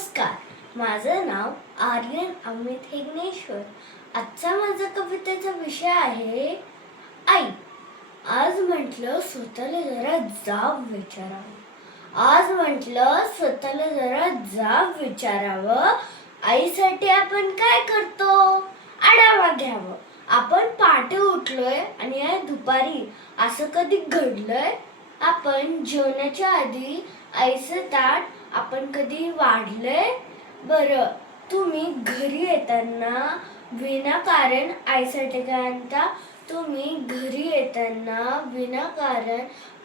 नमस्कार, माझं नाव आर्यन अमित हेग्नेश्वर. आजचा माझा कवितेचा विषय आहे आई. आज म्हटलं स्वतःला जरा जाब विचारावं. आईसाठी आपण काय करतो आढावा घ्यावं. आपण पहाटे उठलोय आणि आज दुपारी असं कधी घडलंय? आपण जेवणाच्या आधी आईचं ताट आपण कधी वाढलंय? बरं, तुम्ही घरी येताना विनाकारण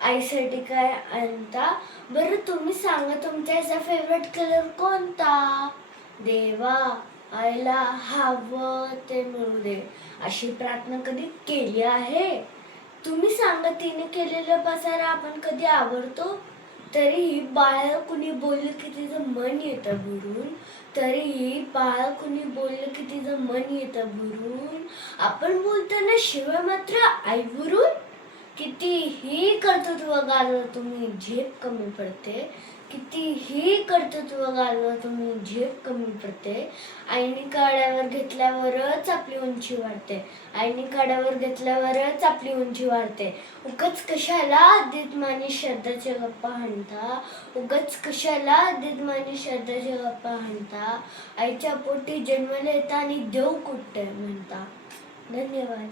आईसाठी काय आणता? बरं, तुम्ही सांगा, तुमचा फेवरेट कलर कोणता? देवा, आईला हवं ते मिळू दे अशी प्रार्थना कधी केली आहे? तुम्ही सांगा, तिने केलेला पसारा आपण कधी आवडतो? तरीही बाळा कुणी बोललं की तिचं मन येतं भरून. आपण बोलताना शिवाय मात्र आईवरून. कितीही कर्तृत्व गाजवा तुम्ही, झेप कमी पडते. आईने काड्यावर घेतल्यावरच आपली उंची वाढते. उगाच कशाला आदितमानी श्रद्धाच्या गप्पा हाणता. आईच्या पोटी जन्माला येता आणि देव कुठे म्हणता. धन्यवाद.